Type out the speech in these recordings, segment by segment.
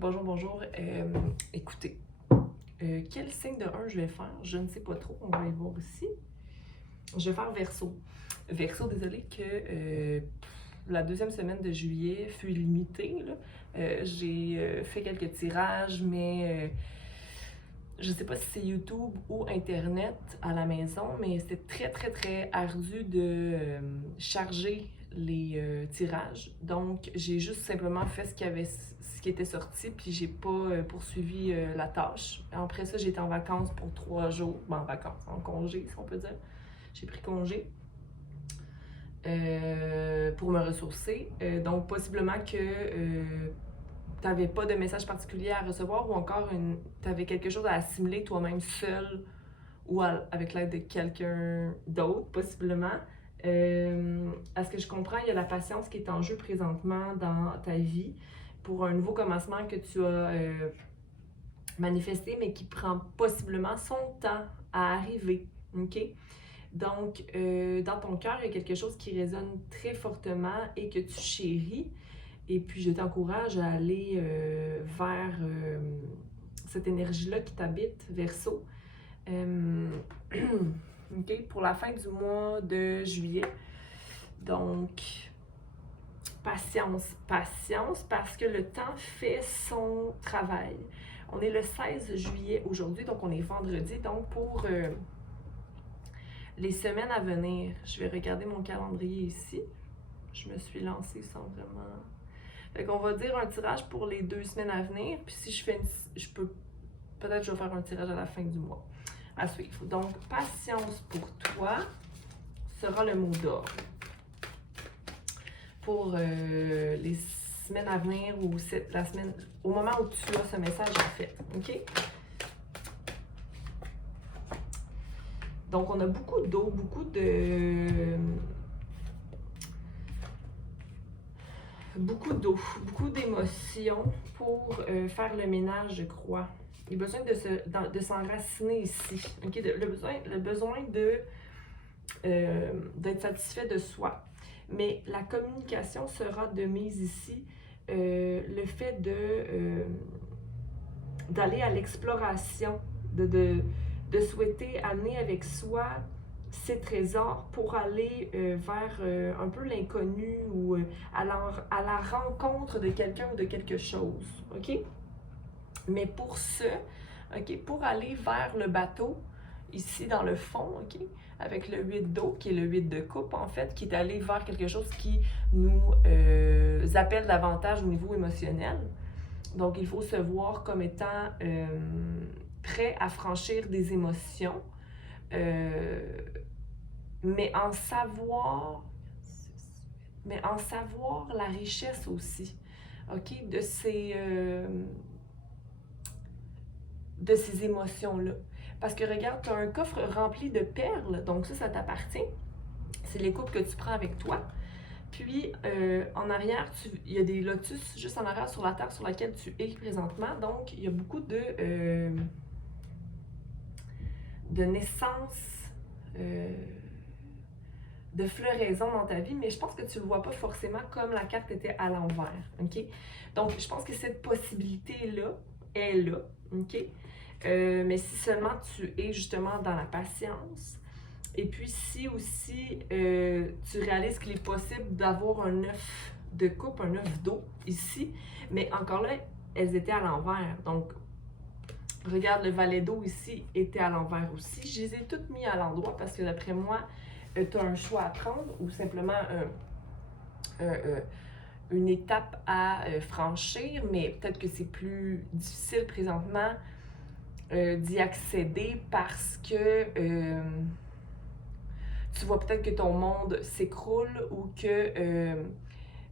Bonjour, bonjour. Écoutez, quel signe de 1 je vais faire? Je ne sais pas trop. On va aller voir ici. Je vais faire Verseau. Verseau, désolé que la deuxième semaine de juillet fut limitée, là. J'ai fait quelques tirages, mais je ne sais pas si c'est YouTube ou Internet à la maison, mais c'était très, très, très ardu de charger les tirages. Donc, j'ai juste simplement fait ce qui était sorti, puis j'ai pas poursuivi la tâche. Après ça, j'étais en vacances pour 3 jours. En vacances, en congé, si on peut dire. J'ai pris congé pour me ressourcer. Donc, possiblement que tu n'avais pas de message particulier à recevoir ou encore tu avais quelque chose à assimiler toi-même seul ou avec l'aide de quelqu'un d'autre, possiblement. À ce que je comprends, il y a la patience qui est en jeu présentement dans ta vie pour un nouveau commencement que tu as manifesté, mais qui prend possiblement son temps à arriver. OK? Donc, dans ton cœur, il y a quelque chose qui résonne très fortement et que tu chéris. Et puis, je t'encourage à aller vers cette énergie-là qui t'habite, Verseau. OK, pour la fin du mois de juillet. Donc, patience, patience, parce que le temps fait son travail. On est le 16 juillet aujourd'hui, donc on est vendredi. Donc, pour les semaines à venir, je vais regarder mon calendrier ici. Je me suis lancée sans vraiment... Fait qu'on va dire un tirage pour les 2 semaines à venir. Puis si je fais je peux... Peut-être que je vais faire un tirage à la fin du mois. À suivre. Donc, patience pour toi sera le mot d'ordre. Pour les semaines à venir ou la semaine... Au moment où tu as ce message, en fait. OK? Donc, on a beaucoup d'eau, beaucoup d'émotions pour faire le ménage, je crois. Il y a besoin de s'enraciner ici. Okay? Le besoin d'être satisfait de soi. Mais la communication sera de mise ici. Le fait d'aller à l'exploration, de souhaiter amener avec soi ses trésors pour aller vers un peu l'inconnu ou à la rencontre de quelqu'un ou de quelque chose. OK? Mais pour pour aller vers le bateau, ici dans le fond, OK? Avec le 8 d'eau, qui est le 8 de coupe, en fait, qui est allé vers quelque chose qui nous appelle davantage au niveau émotionnel. Donc, il faut se voir comme étant prêt à franchir des émotions, mais en savoir la richesse aussi, OK? De ces émotions-là. Parce que regarde, tu as un coffre rempli de perles, donc ça t'appartient. C'est les coupes que tu prends avec toi. Puis, en arrière, il y a des lotus juste en arrière sur la terre sur laquelle tu es présentement. Donc, il y a beaucoup de naissance, de floraison dans ta vie, mais je pense que tu ne le vois pas forcément comme la carte était à l'envers. OK? Donc, je pense que cette possibilité-là est là. OK? Mais si seulement tu es justement dans la patience, et puis si aussi tu réalises qu'il est possible d'avoir un œuf de coupe, un œuf d'eau ici, mais encore là, elles étaient à l'envers. Donc, regarde, le valet d'eau ici était à l'envers aussi. Je les ai toutes mis à l'endroit parce que d'après moi, tu as un choix à prendre ou simplement une étape à franchir, mais peut-être que c'est plus difficile présentement d'y accéder parce que tu vois peut-être que ton monde s'écroule ou que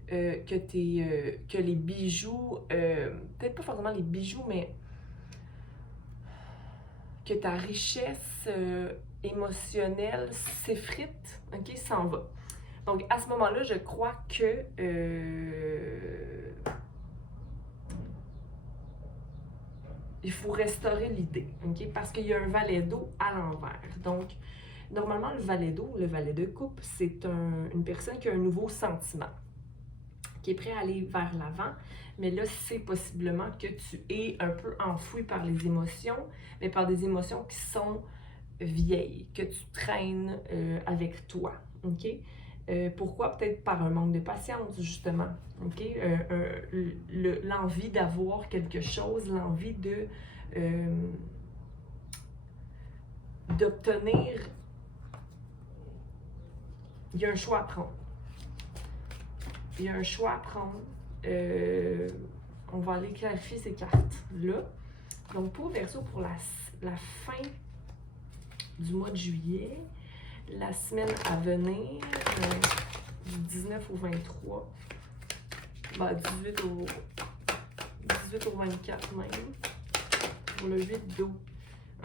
les bijoux, peut-être pas forcément les bijoux, mais que ta richesse émotionnelle s'effrite, OK, s'en va. Donc, à ce moment-là, je crois que il faut restaurer l'idée, OK? Parce qu'il y a un valet d'eau à l'envers. Donc, normalement, le valet d'eau, le valet de coupe, c'est une personne qui a un nouveau sentiment, qui est prêt à aller vers l'avant. Mais là, c'est possiblement que tu es un peu enfoui par les émotions, mais par des émotions qui sont vieilles, que tu traînes avec toi. OK? Pourquoi? Peut-être par un manque de patience, justement. OK? L'envie d'avoir quelque chose, l'envie d'obtenir. Il y a un choix à prendre. Il y a un choix à prendre. On va aller clarifier ces cartes-là. Donc, pour Verseau, pour la fin du mois de juillet, la semaine à venir, du 19 au 23, ben 18 au 24 même, pour le 8 d'août.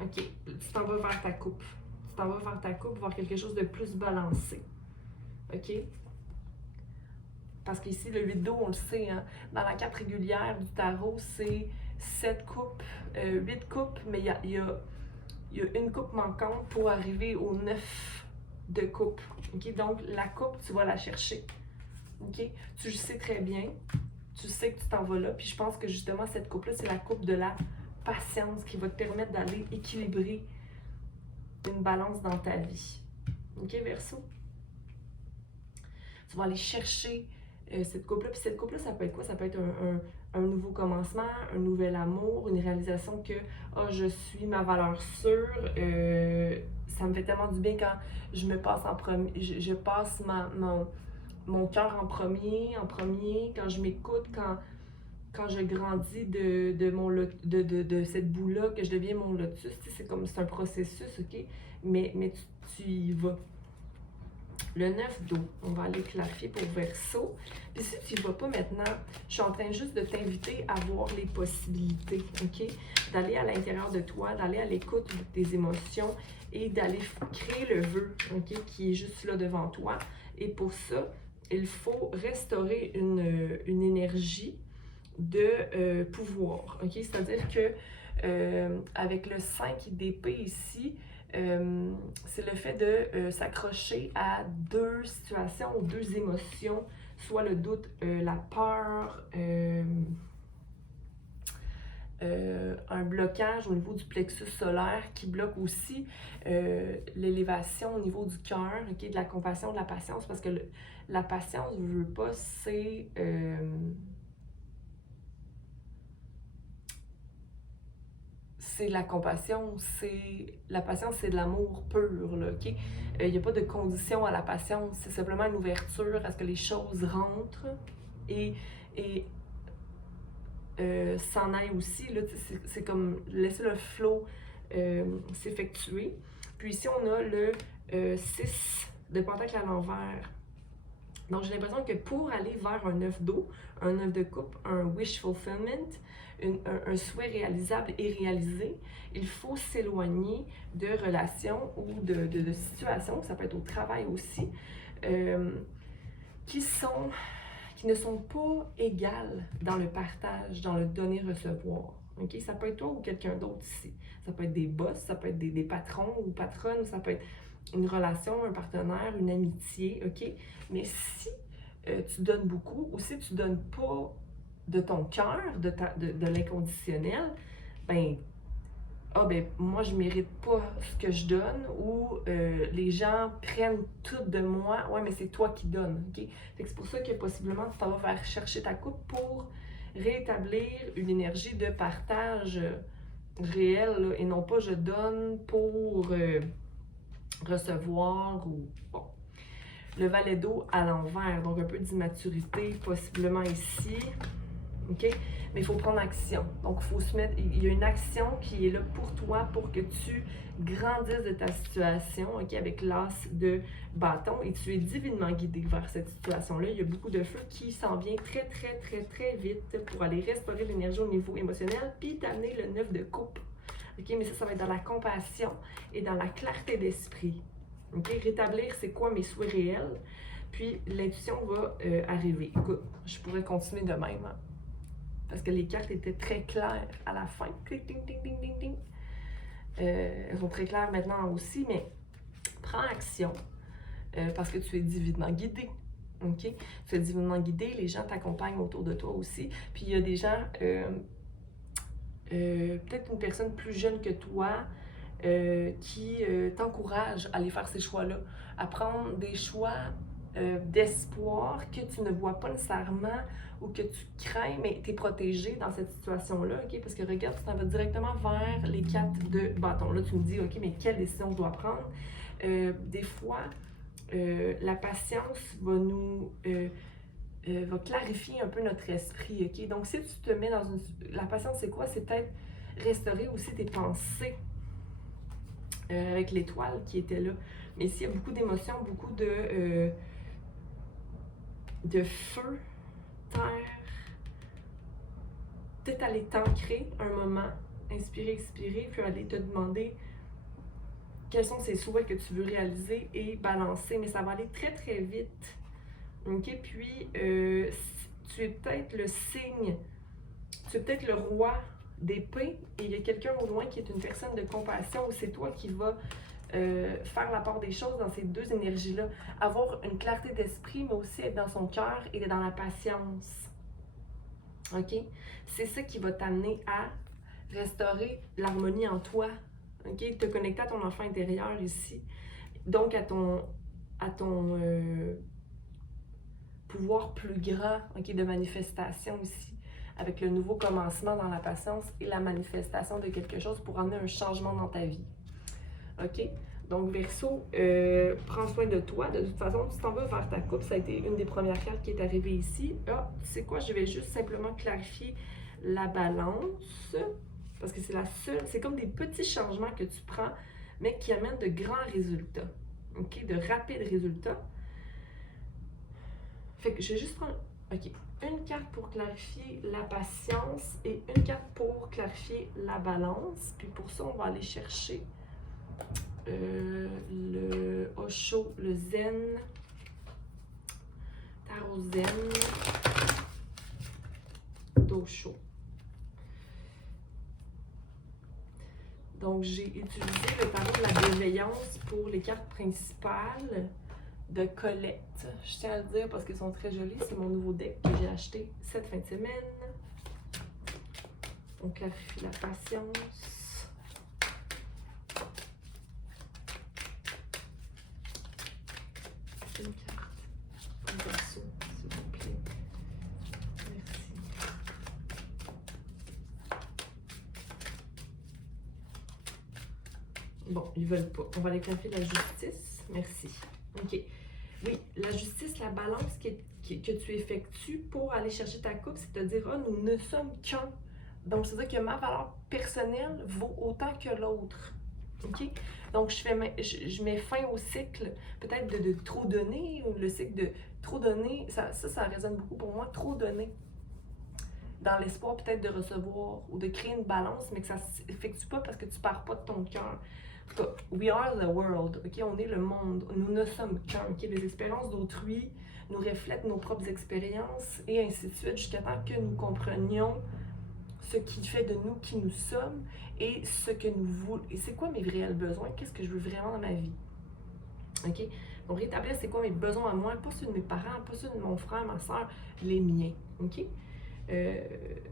OK, tu t'en vas vers ta coupe. Tu t'en vas vers ta coupe, vers quelque chose de plus balancé. OK? Parce qu'ici, le 8 d'août, on le sait, hein, dans la carte régulière du tarot, c'est 7 coupes, 8 coupes, mais il y a une coupe manquante pour arriver au 9 de coupe. Okay? Donc, la coupe, tu vas la chercher. Okay? Tu le sais très bien. Tu sais que tu t'en vas là. Puis je pense que justement, cette coupe-là, c'est la coupe de la patience qui va te permettre d'aller équilibrer une balance dans ta vie. OK, Verseau? Tu vas aller chercher cette coupe-là. Puis cette coupe-là, ça peut être quoi? Ça peut être un nouveau commencement, un nouvel amour, une réalisation que je suis ma valeur sûre. Ça me fait tellement du bien quand je me passe en premier, je passe mon cœur en premier, quand je m'écoute, quand je grandis de cette boue-là, que je deviens mon lotus. C'est un processus, OK? Mais tu y vas. Le 9 d'août, on va aller clarifier pour Verseau. Puis si tu n'y vas pas maintenant, je suis en train juste de t'inviter à voir les possibilités, OK? D'aller à l'intérieur de toi, d'aller à l'écoute de tes émotions et d'aller créer le vœu, OK? Qui est juste là devant toi. Et pour ça, il faut restaurer une énergie de pouvoir, OK? C'est-à-dire que avec le 5 d'épée ici, c'est le fait de s'accrocher à deux situations ou deux émotions, soit le doute, la peur, un blocage au niveau du plexus solaire qui bloque aussi l'élévation au niveau du cœur, okay, de la compassion, de la patience, parce que la patience, je veux pas, c'est la compassion, la patience, c'est de l'amour pur, là, OK? Il n'y a pas de condition à la patience, c'est simplement une ouverture à ce que les choses rentrent et s'en aillent aussi, là, c'est comme laisser le flow s'effectuer. Puis ici, on a le 6 de pentacle à l'envers. Donc, j'ai l'impression que pour aller vers un œuf d'eau, un œuf de coupe, un wish fulfillment, un souhait réalisable et réalisé, il faut s'éloigner de relations ou de situations, ça peut être au travail aussi, qui ne sont pas égales dans le partage, dans le donner-recevoir. Okay? Ça peut être toi ou quelqu'un d'autre ici. Ça peut être des boss, ça peut être des patrons ou patronnes, ça peut être une relation, un partenaire, une amitié, OK? Mais si tu donnes beaucoup ou si tu donnes pas de ton cœur, de l'inconditionnel, ben, moi, je mérite pas ce que je donne ou les gens prennent tout de moi. Ouais, mais c'est toi qui donnes, OK? Fait que c'est pour ça que possiblement tu t'en vas vers chercher ta coupe pour rétablir une énergie de partage réel là, et non pas je donne pour recevoir ou bon. Le valet d'eau à l'envers, donc un peu d'immaturité possiblement ici, OK? Mais il faut prendre action. Donc, il faut se mettre, il y a une action qui est là pour toi, pour que tu grandisses de ta situation, OK? Avec l'as de bâton et tu es divinement guidé vers cette situation-là. Il y a beaucoup de feu qui s'en vient très, très, très, très vite pour aller restaurer l'énergie au niveau émotionnel puis t'amener le 9 de coupe. OK? Mais ça va être dans la compassion et dans la clarté d'esprit. OK? Rétablir c'est quoi mes souhaits réels. Puis l'intuition va arriver. Écoute, je pourrais continuer de même. Hein? Parce que les cartes étaient très claires à la fin. Ding, ding, ding, ding, ding, ding. Elles sont très claires maintenant aussi, mais prends action parce que tu es divinement guidé. OK? Tu es divinement guidé, les gens t'accompagnent autour de toi aussi. Puis il y a des gens, peut-être une personne plus jeune que toi, qui t'encourage à aller faire ces choix-là, à prendre des choix d'espoir que tu ne vois pas nécessairement ou que tu crains, mais tu es protégé dans cette situation-là, OK? Parce que regarde, tu t'en vas directement vers les 4 de bâton. Là, tu me dis, OK, mais quelle décision je dois prendre? Des fois, la patience va nous... va clarifier un peu notre esprit, OK? Donc, si tu te mets dans une... La patience, c'est quoi? C'est peut-être restaurer aussi tes pensées avec l'étoile qui était là. Mais ici, il y a beaucoup d'émotions, beaucoup de feu, terre. Peut-être aller t'ancrer un moment, inspirer, expirer, puis aller te demander quels sont ces souhaits que tu veux réaliser et balancer. Mais ça va aller très, très vite. OK? Puis, tu es peut-être le signe, tu es peut-être le roi d'épée et il y a quelqu'un au loin qui est une personne de compassion ou c'est toi qui vas faire la part des choses dans ces deux énergies-là. Avoir une clarté d'esprit, mais aussi être dans son cœur et dans la patience. OK? C'est ça qui va t'amener à restaurer l'harmonie en toi. OK? Te connecter à ton enfant intérieur ici. Donc, à ton pouvoir plus grand, OK, de manifestation ici, avec le nouveau commencement dans la patience et la manifestation de quelque chose pour amener un changement dans ta vie. OK? Donc, Verseau, prends soin de toi. De toute façon, tu t'en vas vers ta coupe. Ça a été une des premières cartes qui est arrivée ici. Ah, tu sais quoi? Je vais juste simplement clarifier la balance. Parce que c'est la seule... C'est comme des petits changements que tu prends, mais qui amènent de grands résultats. OK? De rapides résultats. Fait que je vais juste prendre... OK. Une carte pour clarifier la patience et une carte pour clarifier la balance. Puis pour ça, on va aller chercher... le Osho, le Zen, Tarot Zen, d'Osho. Donc, j'ai utilisé le tarot de la bienveillance pour les cartes principales de Colette. Je tiens à le dire parce qu'ils sont très jolis. C'est mon nouveau deck que j'ai acheté cette fin de semaine. On clarifie la patience. Une carte pour Verseau, s'il vous plaît. Merci. Bon, ils veulent pas. On va aller clarifier la justice. Merci. OK. Oui, la justice, la balance que tu effectues pour aller chercher ta coupe, c'est de dire, ah, nous ne sommes qu'un. Donc, c'est-à-dire que ma valeur personnelle vaut autant que l'autre. OK? Donc, je mets fin au cycle, peut-être de trop donner, ou le cycle de trop donner, ça résonne beaucoup pour moi, trop donner, dans l'espoir peut-être de recevoir ou de créer une balance, mais que ça ne s'effectue pas parce que tu ne pars pas de ton cœur. En tout cas, we are the world, OK? On est le monde, nous ne sommes qu'un, OK? Les expériences d'autrui nous reflètent nos propres expériences et ainsi de suite, jusqu'à temps que nous comprenions ce qui fait de nous qui nous sommes et ce que nous voulons. Et c'est quoi mes réels besoins? Qu'est-ce que je veux vraiment dans ma vie? OK? Donc, rétablir c'est quoi mes besoins à moi, pas ceux de mes parents, pas ceux de mon frère, ma soeur, les miens. OK?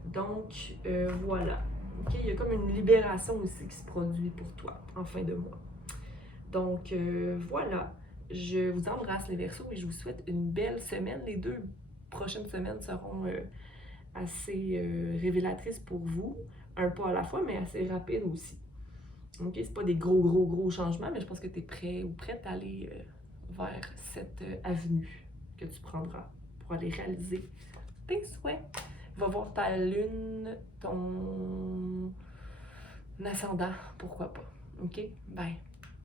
Donc, voilà. OK? Il y a comme une libération aussi qui se produit pour toi en fin de mois. Donc, voilà. Je vous embrasse les Verseaux et je vous souhaite une belle semaine. Les 2 prochaines semaines seront assez révélatrice pour vous, un pas à la fois, mais assez rapide aussi. OK, c'est pas des gros changements, mais je pense que tu es prêt ou prête à aller vers cette avenue que tu prendras pour aller réaliser tes souhaits. Va voir ta lune, ton ascendant, pourquoi pas. OK? Bye.